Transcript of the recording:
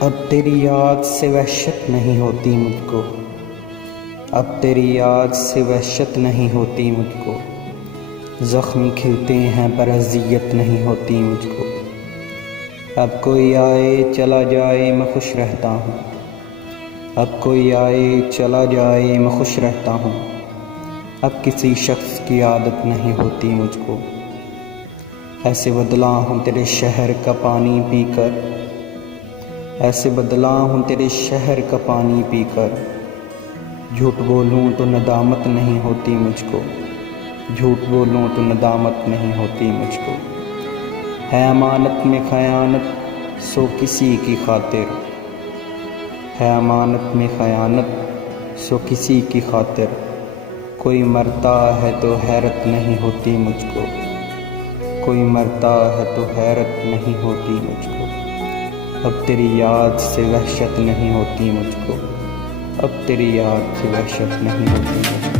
اب تیری یاد سے وحشت نہیں ہوتی مجھ کو، اب تیری یاد سے وحشت نہیں ہوتی مجھ کو، زخم کھلتے ہیں پر اذیت نہیں ہوتی مجھ کو۔ اب کوئی آئے چلا جائے میں خوش رہتا ہوں، اب کوئی آئے چلا جائے میں خوش رہتا ہوں، اب کسی شخص کی عادت نہیں ہوتی مجھ کو۔ ایسے بدلا ہوں تیرے شہر کا پانی پی کر، ایسے بدلا ہوں تیرے شہر کا پانی پی کر، جھوٹ بولوں تو ندامت نہیں ہوتی مجھ کو، جھوٹ بولوں تو ندامت نہیں ہوتی مجھ کو۔ ہے امانت میں خیانت سو کسی کی خاطر، ہے امانت میں خیانت سو کسی کی خاطر، کوئی مرتا ہے تو حیرت نہیں ہوتی مجھ کو، کوئی مرتا ہے تو حیرت نہیں ہوتی مجھ کو۔ اب تیری یاد سے وحشت نہیں ہوتی مجھ کو، اب تیری یاد سے وحشت نہیں ہوتی مجھ کو۔